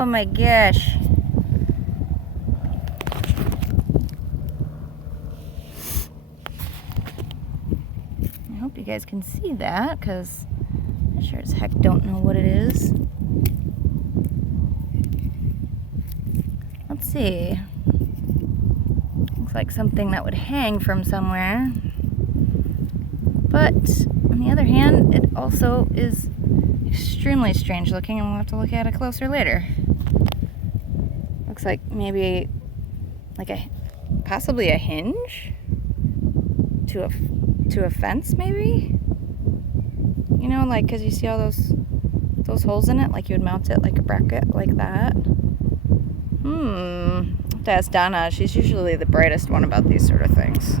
Oh my gosh. I hope you guys can see that, because I sure as heck don't know what it is. Let's see. Looks like something that would hang from somewhere. But, on the other hand, it also is extremely strange looking, and we'll have to look at it closer later. Looks like maybe like possibly a hinge to a fence, maybe? You know, like, because you see all those holes in it, like you would mount it like a bracket like that. Have to ask Donna. She's usually the brightest one about these sort of things.